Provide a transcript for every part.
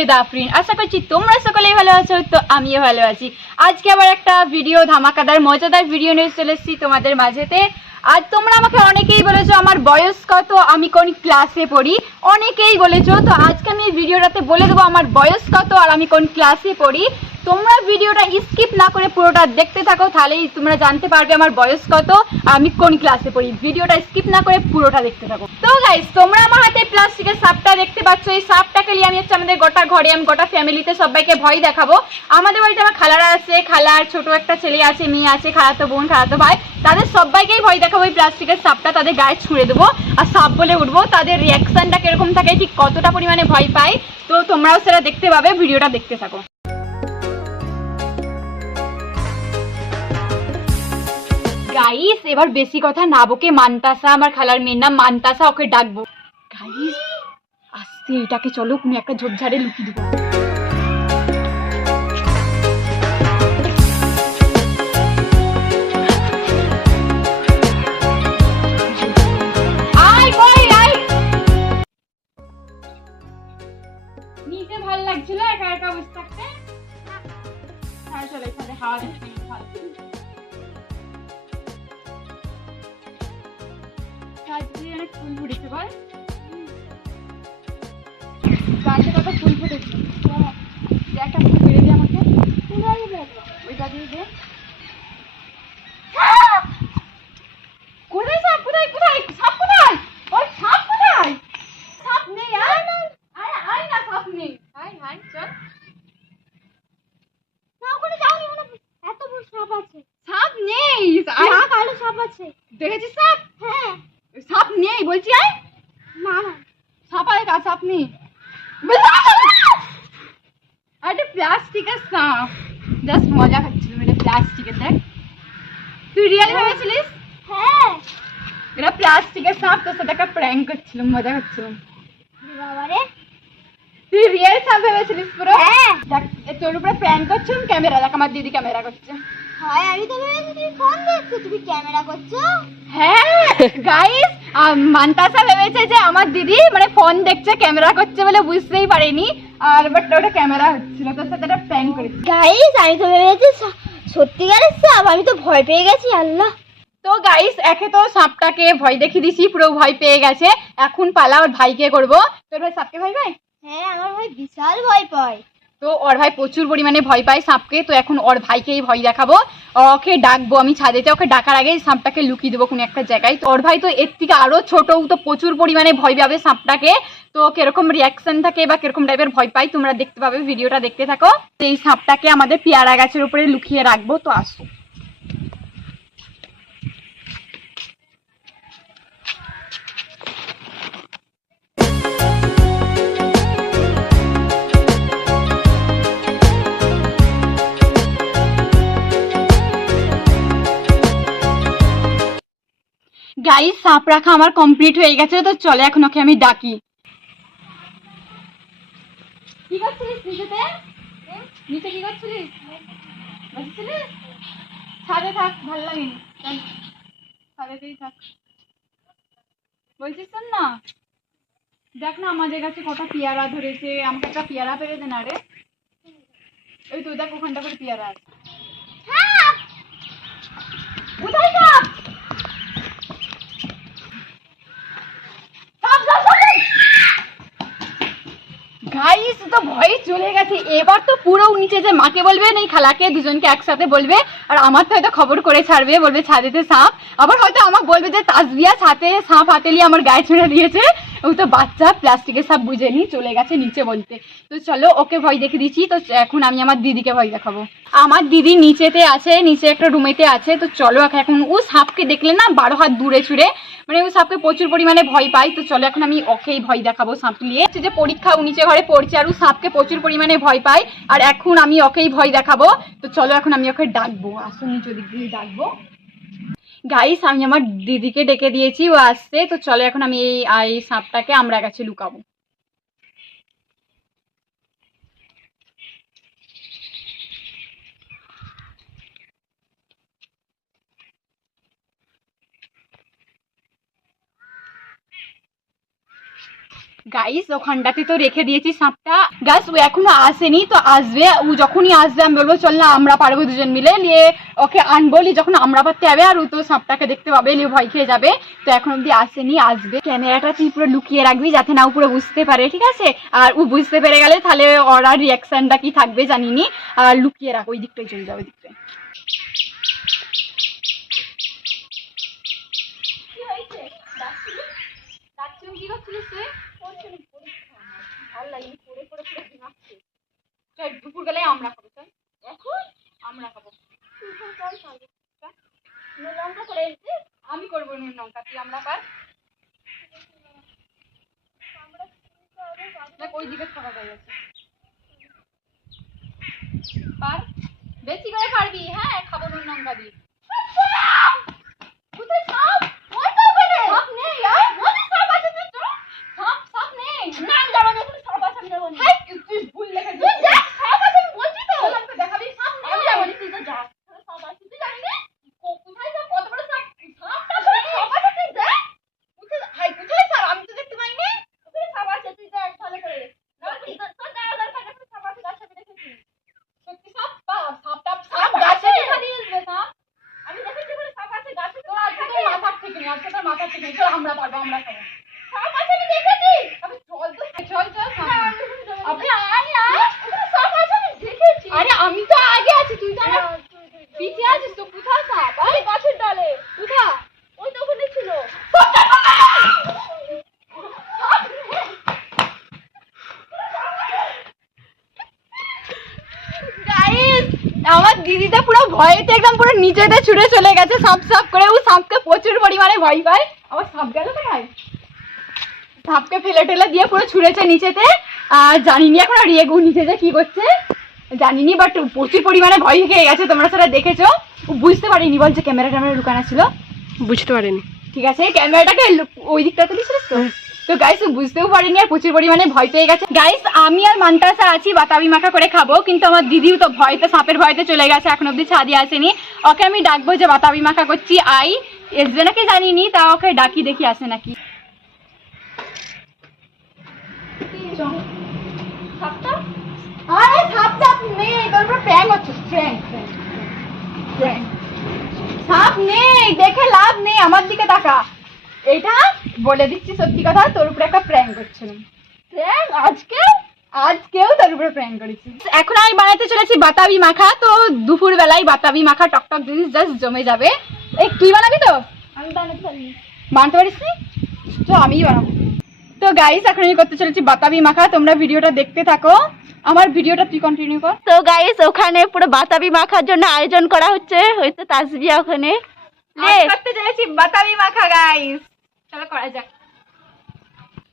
সরিদা আফরিন আশা করছি তোমরা সকলেই ভালো আছো, তো আমিও ভালো আছি। আজকে আবার একটা ভিডিও ধামাকাদার, মজাদার ভিডিও নিয়ে চলে এসেছি তোমাদের মাঝেতে। আর তোমরা আমাকে অনেকেই বলেছ আমার বয়স কত, আমি কোন ক্লাসে পড়ি। অনেকেই বলেছ, তো আজকে আমি ভিডিওটাতে বলে দেবো আমার বয়স কত আর আমি কোন ক্লাসে পড়ি। তোমরা ভিডিওটা স্কিপ না করে পুরোটা দেখতে থাকো, তাহলেই তোমরা জানতে পারবে আমার বয়স কত আমি কোন ক্লাসে পড়ি। ভিডিওটা স্কিপ না করে পুরোটা দেখতে থাকো। তো গাইস তোমরা আমার হাতে প্লাস্টিকের সাপটা দেখতে পাচ্ছ। এই সাপটাকে নিয়ে আমি হচ্ছে আমাদের গোটা ঘরে, আমি গোটা ফ্যামিলিতে সবাইকে ভয় দেখাবো। আমাদের বাড়িতে আমার খালারা আছে খালার ছোট একটা ছেলে আছে, মেয়ে আছে, খালাতো বোন, খালাতো ভাই। তাদের সবাইকেই ভয় দেখাবো এই প্লাস্টিকের সাপটা তাদের গায়ে ছুঁড়ে দেবো আর সাপ বলে উঠবো। তাদের রিয়াকশনটা কীরকম থাকে, ঠিক কতটা পরিমাণে ভয় পায়, তো তোমরাও সেটা দেখতে পাবে, ভিডিওটা দেখতে থাকো। গাইস এবার বেশি কথা না বকে মানতাসা, আমার খালার মেয়ের নাম মানতাসা, ওকে ডাকবো। গাইস আসতে এটাকে চলো, কোনো একটা ঝোপঝাড়ে লুকিয়ে দেবো। বলছি আয় না না। সাপ আয় কাজ সাপ আরে প্লাস্টিকের সাপ জাস্ট মজা খাচ্ছিল এটা প্লাস্টিকের দেখ। তুই রিয়েল ভেবেছিলিস? হ্যাঁ। এটা প্লাস্টিকের সাপ তোর সাথে একটা প্র্যাঙ্ক করছিলাম মজা করছিলাম বাবারে তুই রিয়েল সাপ ভেবেছিলিস পুরো? হ্যাঁ। তোর উপরে প্র্যাঙ্ক করছিলাম ক্যামেরা দেখ আমার দিদি ক্যামেরা করছে। হয় আমি তো ভেবেছি তুমি ফোন দেখছ তুমি ক্যামেরা করছ। হ্যাঁ গাইস মান্তাসা ভেবেছে যে আমার দিদি মানে ফোন দেখছে ক্যামেরা করছে বলে বুঝতেই পারেনি। আর বাট ওটা ক্যামেরা হচ্ছিল তোর সাথে একটা প্র্যাঙ্ক করেছি। গাইস আমি তো ভেবেছি সা- সত্যিকারের সাপ আমি তো ভয় পেয়ে গেছি আল্লাহ। তো গাইস একে তো সাপটাকে ভয় দেখিয়ে দিছি পুরো ভয় পেয়ে গেছে। এখন পালা ওর ভাইকে করব। তোর ভাই সাপকে ভয় পায়? হ্যাঁ আমার ভাই বিশাল ভয় পায়। তো ওর ভাই প্রচুর পরিমাণে ভয় পায় সাপকে, তো এখন ওর ভাইকেই ভয় দেখাবো। ওকে ডাকবো, আমি ছাদেতে ওকে ডাকার আগে সাপটাকে লুকিয়ে দেবো কোনো একটা জায়গায়। তো ওর ভাই তো এর থেকে আরও ছোটো তো প্রচুর পরিমাণে ভয় পাবে সাপটাকে। তো কীরকম রিয়াকশন থাকে বা কীরকম টাইপের ভয় পাই তোমরা দেখতে পাবে, ভিডিওটা দেখতে থাকো। এই সাপটাকে আমাদের পেয়ারা গাছের উপরে লুকিয়ে রাখব, তো আসো। গাইস সাপ রাখা আমার কমপ্লিট হয়ে গেছে তো চলে এখন ওকে আমি ডাকি। কি করছিলিস নিচেতে নিচে কি করছিলিস? বসছিলিস? ছাদে থাক ভালো লাগেনি ছাদেতেই থাক। বলছিস শোন না? দেখ না আমাদের কাছে কটা পেয়ারা ধরেছে আমাকে একটা পেয়ারা পেরে দে না রে। ওই তো দেখ ওখানটা করে পেয়ারা আছে। কোথায় সাপ গাইস তো ভয়ে চলে গেছে। এবার তো পুরো নিচে যে মাকে বলবে না খালাকে, দুজনকে একসাথে বলবে, আর আমার তো হয়তো খবর করে ছাড়বে, বলবে ছাদেতে সাপ। আবার হয়তো বলবে যে তাসবিয়া ছাতে সাপ হাতে নিয়ে আমার গায়ে ছুঁড়ে দিয়েছে। ও তো বাচ্চা, প্লাস্টিকের সাপ বুঝেনি চলে গেছে নিচে বলতে। তো চলো, ওকে ভয় দেখে দিচ্ছি। তো এখন আমি আমার দিদিকে ভয় দেখাবো। আমার দিদি নিচেতে আছে, নিচে একটা রুমেতে আছে। তো চলো, এখন ও সাপকে দেখলে না, বারো হাত দূরে ছুড়ে মানে আমি সাপকে প্রচুর পরিমাণে ভয় পাই, তো চলো এখন আমি ওকেই ভয় দেখাবো সাপ নিয়ে। যে পরীক্ষা উনিচে নিচে ঘরে পড়ছে আর সাপকে প্রচুর পরিমাণে ভয় পাই আর এখন আমি ওকেই ভয় দেখাবো। তো চলো এখন আমি ওকে ডাকবো, আসুন নিচে দিক দিয়ে ডাকবো। গাইস আমি আমার দিদিকে ডেকে দিয়েছি, ও আসছে। তো চলো এখন আমি এই সাপটাকে আমরা কাছে লুকাবো। গাইস ওখানটাতে তো রেখে দিয়েছি সাপটা। গাছ ও এখনও আসেনি, তো আসবে। ও যখনই আসবে, আমি বলব, চল না, আমরা পারব দুজন মিলে। নিয়ে ওকে আনবলি যখন আমরা পারতে যাবে, আর ও তো সাপটাকে দেখতে পাবে, নিয়ে ভয় খেয়ে যাবে। তো এখন অব্দি আসেনি, আসবে। ক্যামেরাটা তুই পুরো লুকিয়ে রাখবি, যাতে না ও পুরো বুঝতে পারে, ঠিক আছে? আর ও বুঝতে পেরে গেলে তাহলে ওরা রিয়াকশনটা কি থাকবে জানিনি। আর লুকিয়ে রাখ, ওই দিকটাই চলে যাবে দিকটায় কি হয়েছে ডাকছিলি ডাকছিলাম কি করছিলিস তুই? ভালো লাগেনি পড়ে পড়ে পড়ে ঘুমাচ্ছে। চল দুপুর বেলায় আমরা খাব চল। এখন আমরা খাব। নুন লঙ্কা করে এসেছিস? আমি করব নুন লঙ্কা। তুই আমরা পার ওই দিকে থাকা যায় আছে পার। বেশি করে পারবি হ্যাঁ খাব নুন লঙ্কা দিয়ে। কোথায় সাপ? ওই তো ওখানে। সাপ নেই, আর? বলছি সাপ আছে তুই তো। সাপ, সাপ নেই। না, আমি যাব না, ওখানে সাপ আছে, আমি যাব না। হেই, তুই- তুই ভুল দেখে তুই দেখ, সাপ আছে, আমি বলছি তো। তাহলে আমাকে দেখাবি, সাপ নেই। আমি যাব না, তুই তো যা। ওখানে সাপ আছে, তুই জানি না? কো- কোথায় সাপ? কত বড় সাপ? সাপটা ওখানে সাপ আছে, তুই দেখ। কোথায়- হাই, কোথায় সাপ? আমি তো দেখতে পাইনি। ওখানে সাপ আছে, তুই দেখ, ভালো করে। না, তুই তো- তোর দেখা দরকার নেই, ওখানে সাপ আছে, গাছে আমি দেখেছি। সত্যি সাপ? পা- সাপটা সাপ গাছে দেখা দিয়ে আসবে, সাপ। আমি দেখেছি ওখানে সাপ আছে গাছে তো আজকে তোর মাথা ঠিক নেই আজকে তোর মাথা ঠিক নেই চল আমরা পারব আমরা খাব সাপ আছে আমি দেখেছি আবে চল তো চল চল আপনি আয় আয় ওখানে সাপ আছে আমি দেখেছি আরে আমি তো আগে আছি তুই তো আমার পিছে আছিস তো কোথায় সাপ আরে গাছের ডালে কোথায় ওই তো ওখানে ছিল গাইস আমার দিদিটা পুরো ভয়েতে একদম পুরো নিচেতে ছুটে চলে গেছে সাপ সাপ করে। ও সাপকে প্রচুর পরিমাণে ভয় পায়। আবার সাপ গেল ভাই সাপকে ফেলে টেলে দিয়ে পুরো ছুঁড়েছে নিচেতে। আর জানিনি এখন আর রেগু নিচেতে কি করছে জানিনি বাট প্রচুর পরিমাণে ভয় খেয়ে গেছে তোমরা সেটা দেখেছ। বুঝতে পারিনি বলছে ক্যামেরা ট্যামেরা লুকানো ছিল। বুঝতে পারিনি। ঠিক আছে ক্যামেরাটাকে ওই দিকটা তুলিস তো? তো গাইস বুঝতেও পারিনি আর প্রচুর পরিমাণে ভয় পেয়ে গেছে। গাইস আমি আর মান্তাসা আছি বাতাবি মাখা করে খাব, কিন্তু আমার দিদিও তো ভয়তে, সাপের ভয়তে চলে গেছে, এখন অব্দি ছাদি আসেনি। ওকে আমি ডাকবো যে বাতাবি মাখা করছি, আই আসবে নাকি জানিনি, তা ওকে ডাকি, দেখি আসে নাকি। সাপ নেই দেখে লাভ নেই, আমার দিকে তাকা। এটা বলে দিচ্ছি সত্যি কথা তোর উপরে একটা প্র্যাঙ্ক করছিলাম প্র্যাঙ্ক আজকে? আজকেও তোর উপরে প্র্যাঙ্ক করেছি। এখন আমি বানাতে চলেছি বাতাবি মাখা তো দুপুর বেলায় বাতাবি মাখা টকটক জিনিস জাস্ট জমে যাবে। এই তুই বানাবি তো? আমি বানাতে পারি বানাতে পারিস নি? তো আমিই বানাবো। তো গাইস এখন আমি করতে চলেছি বাতাবি মাখা তোমরা ভিডিওটা দেখতে থাকো। আমার ভিডিওটা তুই কন্টিনিউ কর। তো গাইস ওখানে পুরো বাতাবি মাখার জন্য আয়োজন করা হচ্ছে হয়তো তাসবিয়া ওখানে। করতে চলেছি বাতাবি মাখা গাইস চলো করা যাক।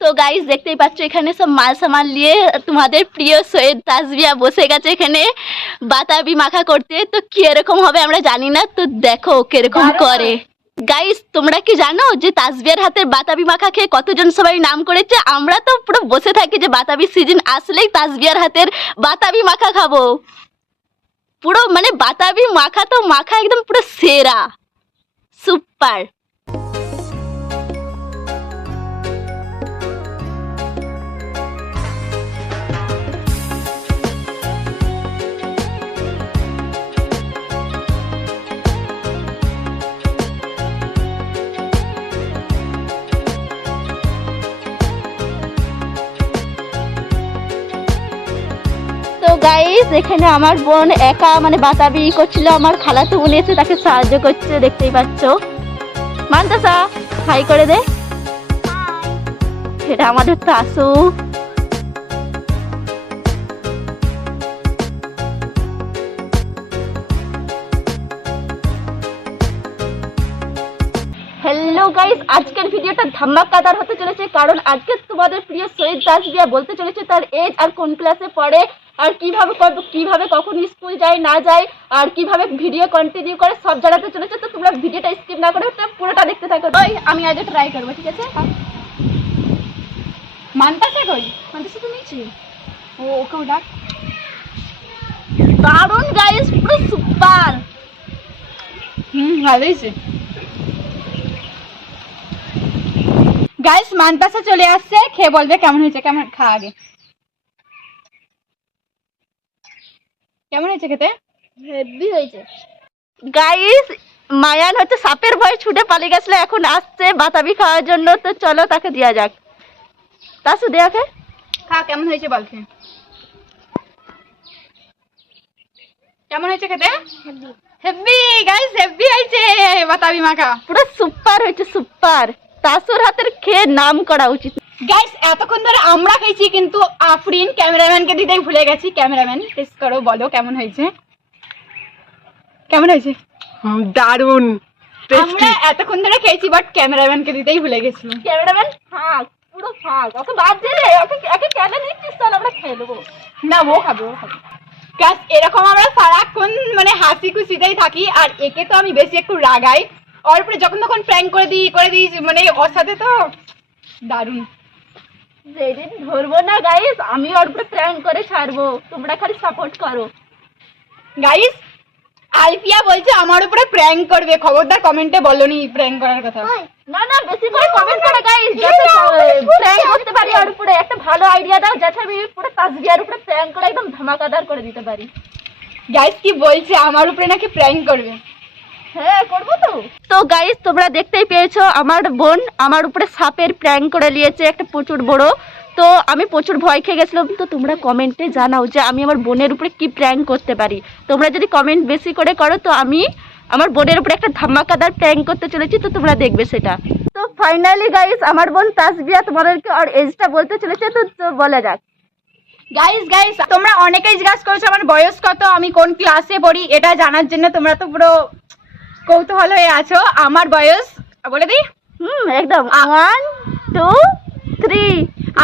তো গাইস দেখতেই পাচ্ছ এখানে সব মাল সামাল নিয়ে তোমাদের প্রিয় সৈয়দ তাসবিয়া বসে গেছে এখানে বাতাবি মাখা করতে। তো কীরকম হবে আমরা জানি না তো দেখো কীরকম করে। গাইস তোমরা কি জানো যে তাসবিয়ার হাতের বাতাবি মাখা খেয়ে কতজন সবাই নাম করেছে? আমরা তো পুরো বসে থাকি যে বাতাবি সিজন আসলেই তাসবিয়ার হাতের বাতাবি মাখা খাব। পুরো মানে বাতাবি মাখা তো মাখা একদম পুরো সেরা। সুপার গাইস এখানে আমার বোন একা মানে বাতাবি করছিল আমার খালাতো বোন এসে তাকে সাহায্য করছে দেখতেই পাচ্ছ। মানতাসা হাই করে দে। এটা আমাদের তাসু হ্যালো গাইস আজকের ভিডিওটা ধামাকাদার হতে চলেছে কারণ আজকে তোমাদের প্রিয় সৈয়দ তাসবিয়া বলতে চলেছে তার এজ আর কোন ক্লাসে পড়ে আর কীভাবে কীভাবে কখন স্কুল যায় না যায় আর কীভাবে ভিডিও কন্টিনিউ করে সব জানাতে চলেছে। তো তোমরা ভিডিওটা স্কিপ না করে পুরোটা দেখতে থাকো। ওই আমি আজ ট্রাই করব ঠিক আছে? মানতাসা কই? মানতাসা তো নিচে। ও ওকেও ডাক দারুণ গাইস পুরো সুপার হুম ভালো গাইস মানতাসা চলে আসছে। খেয়ে বলবে কেমন হয়েছে কেমন খা আগে। কেমন হয়েছে খেতে? হেভি হয়েছে। গাইস মায়ান হচ্ছে সাপের ভয় ছুটে পালিয়ে গেছিল এখন আসছে বাতাবি খাওয়ার জন্য। তো চলো তাকে দেওয়া যাক। তাসু দেওয়াকে খা। কেমন হয়েছে বল খেয়ে। কেমন হয়েছে খেতে? হেভি। গাইস হেভি হয়েছে। বাতাবি মাখা পুরো সুপার হয়েছে সুপার। তাসুর হাতের খেয়ে নাম করা উচিত। গাইস এতক্ষণ ধরে আমরা খেয়েছি কিন্তু আফরিন ক্যামেরাম্যানকে দিতেই ভুলে গেছি। ক্যামেরাম্যান টেস্ট করো বলো কেমন হয়েছে? কেমন হয়েছে? দারুণ আমরা এতক্ষণ ধরে খেয়েছি বাট ক্যামেরাম্যানকে দিতেই ভুলে গেছিলাম ক্যামেরাম্যান ফাঁক পুরো ফাঁক ওকে বাদ দিলে ওকে একে কেন নিচ্ছিস তাহলে? আমরা খেয়ে দেবো না ও খাবে ও খাবে। গাছ এরকম আমরা সারাক্ষণ মানে হাসি খুশিতেই থাকি আর একে তো আমি বেশি একটু রাগাই। ওর উপরে যখন তখন প্র্যাঙ্ক করে দিই করে দিই মানে ওর সাথে তো দারুণ। যেদিন ধরবো না গাইস আমি ওর উপরে প্র্যাঙ্ক করে ছাড়বো। তোমরা খালি সাপোর্ট করো। গাইস আলপিয়া বলছে আমার উপরে প্র্যাঙ্ক করবে। খবরদার কমেন্টে বলনি প্র্যাঙ্ক করার কথা। না না বেশি করে কমেন্ট করো গাইস যাতে প্র্যাঙ্ক করতে পারি ওর উপরে। একটা ভালো আইডিয়া দাও যাতে আমি পুরো তাসবিয়ার উপরে প্র্যাঙ্ক করে একদম ধামাকাদার করে দিতে পারি। গাইস কি বলছে? আমার উপরে নাকি প্র্যাঙ্ক করবে? হ্যাঁ করব তো। তো গাইস তোমরা দেখতেই পেয়েছ আমার বোন আমার উপরে সাপের প্র্যাঙ্ক করে নিয়েছে একটা প্রচুর বড়। তো আমি প্রচুর ভয় খেয়ে গেছিলাম। তো তোমরা কমেন্টে জানাও যে আমি আমার বোনের উপরে কি প্র্যাঙ্ক করতে পারি। তোমরা যদি কমেন্ট বেশি করে করো তো আমি আমার বোনের উপরে একটা ধামাকাদার প্র্যাঙ্ক করতে চলেছি তো তোমরা দেখবে সেটা। তো ফাইনালি গাইস আমার বোন তাসবিয়া তোমাদেরকে আর এজটা বলতে চলেছে তো বলা যাক। গাইস গাইস তোমরা অনেকেই জিজ্ঞাসা করেছ আমার বয়স কত আমি কোন ক্লাসে পড়ি এটা জানার জন্য তোমরা তো পুরো কৌতূহল হয়ে আছো আমার বয়স বলে দিই? হুম একদম। ওয়ান টু থ্রি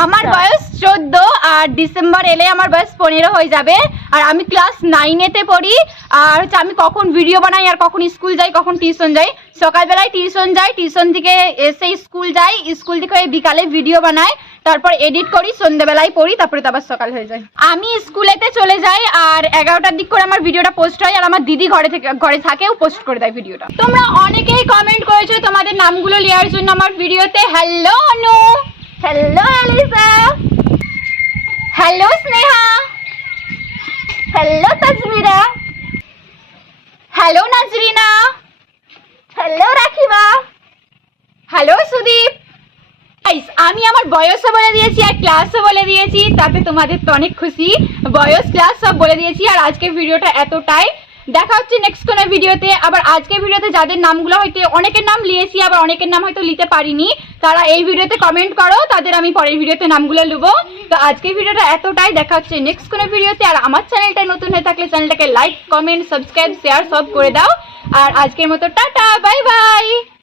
আমার বয়স চোদ্দ আর ডিসেম্বর এলে আমার বয়স পনেরো হয়ে যাবে। আর আমি ক্লাস নাইনেতে পড়ি। আর হচ্ছে আমি কখন ভিডিও বানাই আর কখন স্কুল যাই কখন টিউশন যাই। সকালবেলায় টিউশন যাই টিউশন থেকে এসে স্কুল যাই। স্কুল থেকে বিকালে ভিডিও বানাই। তারপর এডিট করি সন্ধ্যেবেলায় পড়ি তারপরে তো আবার সকাল হয়ে যায়। আমি স্কুলেতে চলে যাই আর এগারোটার দিক করে আমার ভিডিওটা পোস্ট হয় আর আমার দিদি ঘরে থেকে ঘরে থাকেও পোস্ট করে দেয় ভিডিওটা। তোমরা অনেকেই কমেন্ট করেছ তোমাদের নামগুলো নেওয়ার জন্য আমার ভিডিওতে। Hello Anu. Hello Elisa hello Sneha. Hello Tajmira. Hello Nazrina. Hello Rakhiba hello Sudip. আমি আমার বয়সও বলে দিয়েছি আর ক্লাসও বলে দিয়েছি, তাতে তোমাদের তো অনেক খুশি। বয়স ক্লাস সব বলে দিয়েছি আর আজকের ভিডিওটা এতটাই। দেখা হচ্ছে নেক্সট কোনো ভিডিওতে। আবার আজকের ভিডিওতে যাদের নামগুলো হয়তো অনেকের নাম লিয়েছি, আবার অনেকের নাম হয়তো নিতে পারিনি, তারা এই ভিডিওতে কমেন্ট করো, তাদের আমি পরের ভিডিওতে নামগুলো নেব তো আজকের ভিডিওটা এতটাই। দেখা হচ্ছে নেক্সট কোনো ভিডিওতে। আর আমার চ্যানেলটা নতুন হয়ে থাকলে চ্যানেলটাকে লাইক কমেন্ট সাবস্ক্রাইব শেয়ার সব করে দাও। আর আজকের মতো টাটা বাই বাই